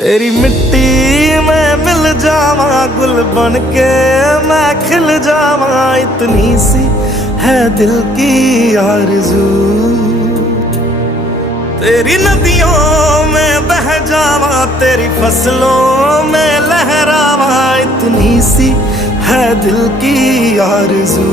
तेरी मिट्टी में मिल जावा, गुल बन के मैं खिल जावा, इतनी सी है दिल की आरज़ू। तेरी नदियों में बह जावा, तेरी फसलों में लहरावा, इतनी सी है दिल की आरज़ू।